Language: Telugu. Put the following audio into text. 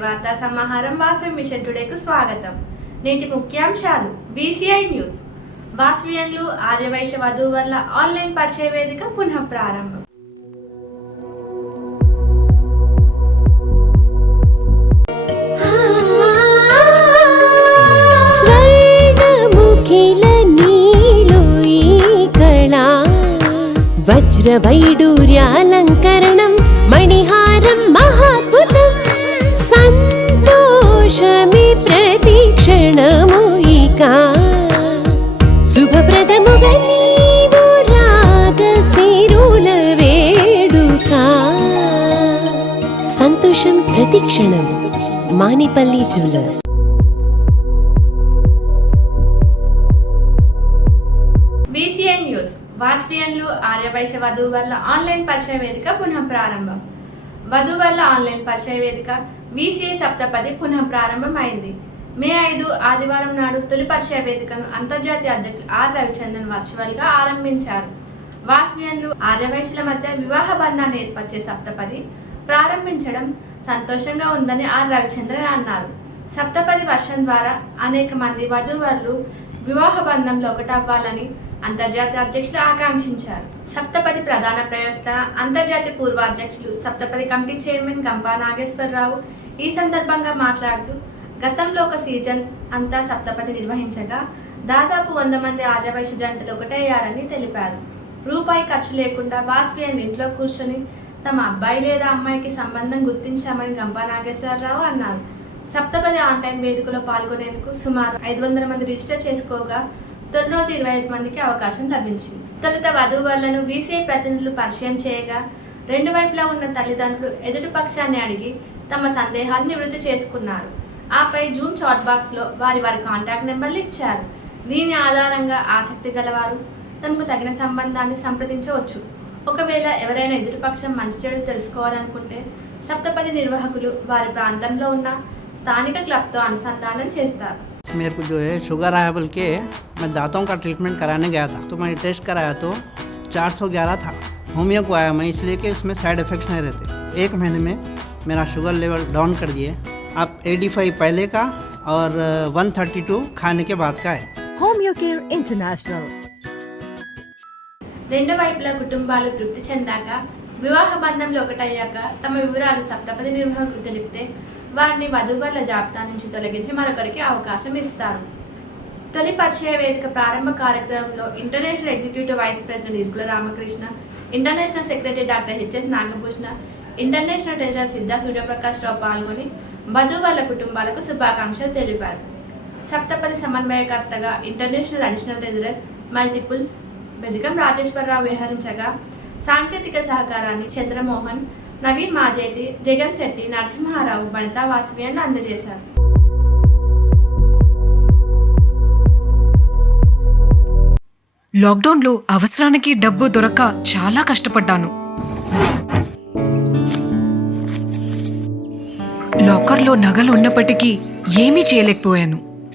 వాసవి మిషన్ టుడేకు స్వాగతం. నేటి ముఖ్యాంశాలు బీసీఐ న్యూస్. వాసవియన్లు ఆర్యవైశ్య వధువు వల్ల ఆన్లైన్ పరిచయ వేదిక పునః ప్రారంభం. వజ్రవైడూర్యాలంకరణం మణిహారం మహాద్భుతం సంతోషమి ప్రతి క్షణము ఇక. శుభప్రదముగా నీవు రాగశిరుల వేడుక. సంతోషం ప్రతిక్షణం Manipalli jewellers. BCI news. వాసవియన్లు Aryavysya వధువు వల్ల ఆన్లైన్ పరిచయ వేదిక పునః ప్రారంభం వధువు వల్ల ఆన్లైన్ పరిచయ వేదిక వీసీఐ సప్తపది పునః ప్రారంభం అయింది మే ఐదు ఆదివారం నాడు తొలి పరిచయ వేదికను అంతర్జాతీయ అధ్యక్షులు ఆర్ రవిచంద్రన్ వర్చువల్గా ఆరంభించారు వాస్మియన్లు ఆర్యవైశ్యుల మధ్య వివాహ బంధాన్ని ఏర్పరిచే సప్తపది ప్రారంభించడం సంతోషంగా ఉందని ఆర్ రవిచంద్రన్ అన్నారు. సప్తపది వర్షం ద్వారా అనేక మంది వధూవరులు వివాహ బంధంలో ఒకటవ్వాలని అంతర్జాతీయ అధ్యక్షులు ఆకాంక్షించారు. సప్తపది ప్రధాన ప్రయోక్త అంతర్జాతీయ పూర్వాధ్యక్షులు సప్తపది కమిటీ చైర్మన్ గంపా నాగేశ్వరరావు ఈ సందర్భంగా మాట్లాడుతూ గతంలో ఒక సీజన్ అంతా సప్తపది నిర్వహించగా దాదాపు వంద మంది ఆర్యవైశ్య జంటలు ఒకటయ్యారని తెలిపారు. రూపాయి ఖర్చు లేకుండా వాస్పియన్ ఇంట్లో కూర్చొని తమ అబ్బాయి లేదా అమ్మాయికి సంబంధం గుర్తించామని గంపా నాగేశ్వరరావు అన్నారు. సప్తపది ఆన్లైన్ వేదికలో పాల్గొనేందుకు సుమారు ఐదు వందల మంది రిజిస్టర్ చేసుకోగా తొలి రోజు ఇరవై ఐదు మందికి అవకాశం లభించింది. తొలుత వధువులను వీసీఐ ప్రతినిధులు పరిచయం చేయగా రెండు వైపులా ఉన్న తల్లిదండ్రులు ఎదుటి పక్షాన్ని అడిగి తమ సందేహాన్ని నివృత్తి చేసుకున్నారు. ఆపై జూమ్ చాట్ బాక్స్లో వారి వారి కాంటాక్ట్ నెంబర్లు ఇచ్చారు. దీని ఆధారంగా ఆసక్తి గలవారు తమకు తగిన సంబంధాన్ని సంప్రదించవచ్చు. ఒకవేళ ఎవరైనా ఎదురుపక్షం మంచి చెడు తెలుసుకోవాలనుకుంటే సప్తపది నిర్వాహకులు వారి ప్రాంతంలో ఉన్న స్థానిక క్లబ్తో అనుసంధానం చేస్తారు मेरे को जो है शुगर आया बोल के मैं दांतों का ट्रीटमेंट कराने गया था तो मैंने टेस्ट कराया तो 411 था होमियो को आया मैं इसलिए कि इसमें साइड इफ़ेक्ट्स नहीं रहते एक महीने में मेरा शुगर लेवल डाउन कर दिए अब 85 पहले का और अ, 132 खाने के बाद का है Home Care International. రెండు వైపుల కుటుంబాలు తృప్తి చెందాక వివాహ బంధంలో ఒకటయ్యాక తమ వివరాలు సప్తపది నిర్వహణకు తెలిపితే వారిని వధువర్ల జాబితా నుంచి తొలగించి మరొకరికి అవకాశం ఇస్తారు. తొలి పరిచయ వేదిక ప్రారంభ కార్యక్రమంలో international executive vice president Irukula Ramakrishna international secretary doctor HS Nagabhushana international treasurer Siddha Suryaprakash Rao పాల్గొని వధువర్ల కుటుంబాలకు శుభాకాంక్షలు తెలిపారు. సప్తపది సమన్వయకర్తగా international additional treasurer multiple Bejagam Rajeshwararao వ్యవహరించగా సాంకేతిక సహకారాన్ని చంద్రమోహన్ నవీన్ మాజేటి జగన్ శెట్టి నరసింహారావు బణితా వాసవ్యాన్ని అందజేశారు. లాక్డౌన్లో అవసరానికి డబ్బు దొరక్క చాలా కష్టపడ్డాను. లాకర్లో నగలు ఉన్నప్పటికీ ఏమీ చేయలేకపోయాను.